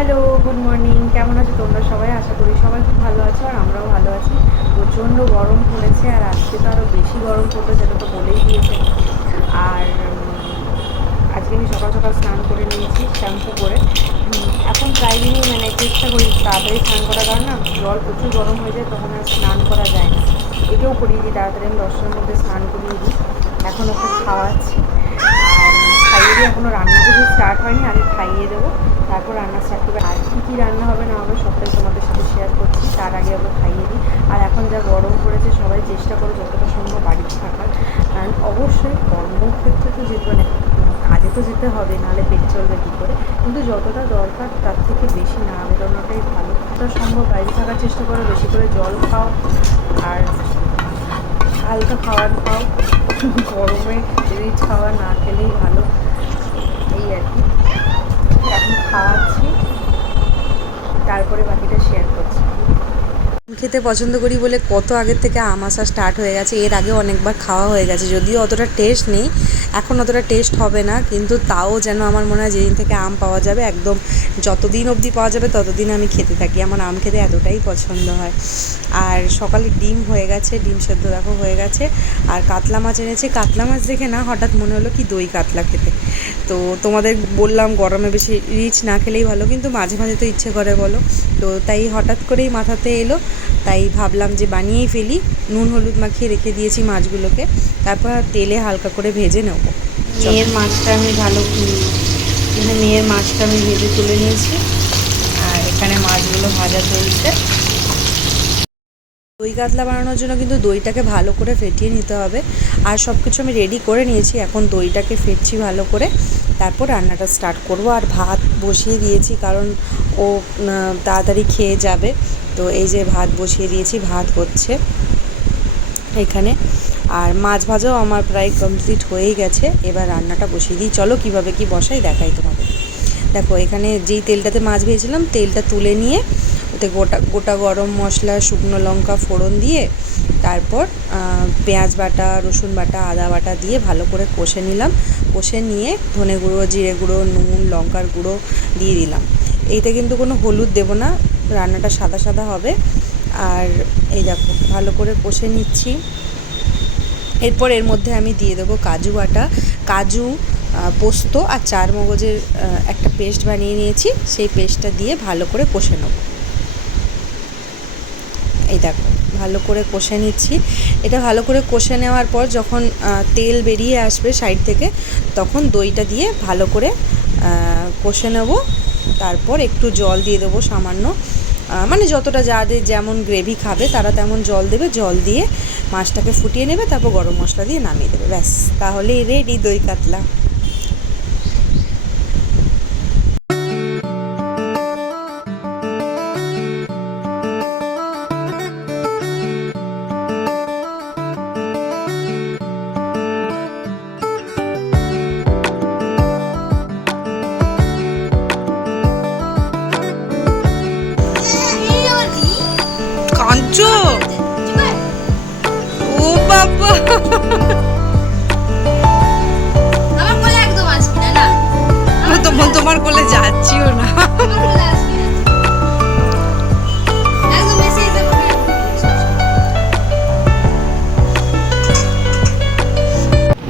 Hello good morning কেমন আছো তোমরা সবাই? আশা করি সবাই খুব ভালো আছো আর আমরাও ভালো আছি। প্রচণ্ড গরম পড়েছে আর আজকে তো আরও বেশি গরম পড়বে সেটা তো বলেই দিয়েছে। আর আজকে আমি সকাল সকাল স্নান করে নিয়েছি, শ্যাম্পু করে। এখন প্রায় দিনই মানে চেষ্টা করি তাড়াতাড়ি স্নান করার, কারণ না জল প্রচুর গরম হয়ে যায়, তখন আর স্নান করা যায় না। এটাও করিয়ে দিই, তাড়াতাড়ি আমি দশটার মধ্যে স্নান করিয়ে দিই। এখন ওকে খাওয়াচ্ছি। দিয়ে এখনও রান্না কিছু স্টার্ট হয়নি আগে খাইয়ে দেবো। তারপর রান্না স্টার্ট করবে। আর কী কী রান্না হবে না হবে সবটাই তোমাদের সাথে শেয়ার করছি। তার আগে ওকে খাইয়ে দিই। আর এখন যা গরম পড়েছে, সবাই চেষ্টা করো যতটা সম্ভব বাড়িতে থাকার। কারণ অবশ্যই কর্মক্ষেত্রে তো যেতে মানে কাজে তো যেতে হবে, নাহলে পেট চলবে কী করে? কিন্তু যতটা দরকার, তার থেকে বেশি না বেরোনোটাই ভালো। যতটা সম্ভব বাইরে থাকার চেষ্টা করো, বেশি করে জল খাও। আর হালকা খাবার খাও। গরমে রিচ খাওয়া না খেলেই ভালো। এই আর কি। এখন খাওয়াচ্ছি তারপরে বাকিটা শেয়ার করছি। খেতে পছন্দ করি বলে কত আগের থেকে আম আসা স্টার্ট হয়ে গেছে, এর আগে অনেকবার খাওয়া হয়ে গেছে, যদিও অতটা টেস্ট নেই, এখন অতটা টেস্ট হবে না, কিন্তু তাও যেন আমার মনে হয় যেদিন থেকে আম পাওয়া যাবে, একদম যতদিন অবধি পাওয়া যাবে ততদিন আমি খেতে থাকি, আমার আম খেতে এতটাই পছন্দ হয়। আর সকালে ডিম হয়ে গেছে, ডিম সেদ্ধ দেখো হয়ে গেছে, আর কাতলা মাছ এনেছে, কাতলা মাছ দেখে না হঠাৎ মনে হলো কি দই কাতলা খেতে। তো তোমাদের বললাম গরমে বেশি রিচ না খেলেই ভালো, কিন্তু মাঝে মাঝে তো ইচ্ছে করে বলো, তো তাই হঠাৎ করেই মাথাতে এলো তাই ভাবলাম যে বানিয়েই ফেলি। নুন হলুদ মাখিয়ে রেখে দিয়েছি মাছগুলোকে। তারপর তেলে হালকা করে ভেজে নেব। মেয়ের মাছটা আমি ভালো এখানে মেয়ের মাছটা আমি ভেজে তুলে নিয়েছি। আর এখানে মাছগুলো ভাজা চলছে। দই কাতলা বানানোর জন্য কিন্তু দইটাকে ভালো করে ফেটিয়ে নিতে হবে। আর সব কিছু আমি রেডি করে নিয়েছি। এখন দইটাকে ফেটছি ভালো করে। তারপর রান্নাটা স্টার্ট করব। আর ভাত বসিয়ে দিয়েছি কারণ ও তাড়াতাড়ি খেয়ে যাবে। তো এই যে ভাত বসিয়ে দিয়েছি, ভাত হচ্ছে এখানে। আর মাছ ভাজাও আমার প্রায় কমপ্লিট হয়েই গেছে। এবার রান্নাটা বসিয়ে দিই। চলো কীভাবে কি বসাই দেখাই তোমাদের। দেখো, এখানে যেই তেলটাতে মাছ ভেজেছিলাম, তেলটা তুলে নিয়ে ওতে গোটা গোটা গরম মশলা, শুকনো লঙ্কা ফোড়ন দিয়ে তারপর পেঁয়াজ বাটা, রসুন বাটা, আদা বাটা দিয়ে ভালো করে কষে নিলাম। কষে নিয়ে ধনে গুঁড়ো, জিরে গুঁড়ো, নুন, লঙ্কার গুঁড়ো দিয়ে দিলাম। এইতে কিন্তু কোনো হলুদ দেবো না। রান্নাটা সাদা সাদা হবে। আর এই দেখো, ভালো করে কষে নিচ্ছি। এরপর এর মধ্যে আমি দিয়ে দেবো কাজু বাটা। কাজু পোস্ত আর চার মগজের একটা পেস্ট বানিয়ে নিয়েছি। সেই পেস্টটা দিয়ে ভালো করে কষে নেব। এই দেখো, ভালো করে কষে নিচ্ছি। এটা ভালো করে কষে নেওয়ার পর যখন তেল বেরিয়ে আসবে সাইড থেকে, তখন দইটা দিয়ে ভালো করে কষে নেব। তারপর একটু জল দিয়ে দেবো সামান্য। মানে যতটা যাদের যেমন গ্রেভি খাবে, তারা তেমন জল দেবে, জল দিয়ে মাছটাকে ফুটিয়ে নেবে, তারপর গরম মশলা দিয়ে নামিয়ে দেবে। ব্যাস, তাহলেই রেডি দই কাতলা।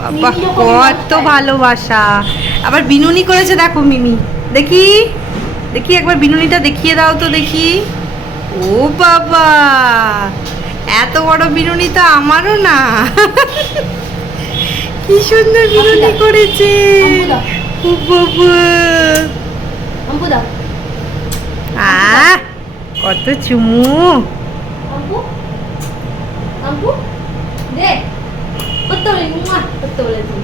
বাবা কত ভালোবাসা। আবার বিনুনি করেছে দেখো মিমি। দেখি দেখি একবার বিনুনিটা দেখিয়ে দাও তো দেখি। ও বাবা এত বড় বিনুনি তো আমারও না। কি সুন্দর বিনুনি করেছে। কত চুমু। আম্পু betul ini mah betul itu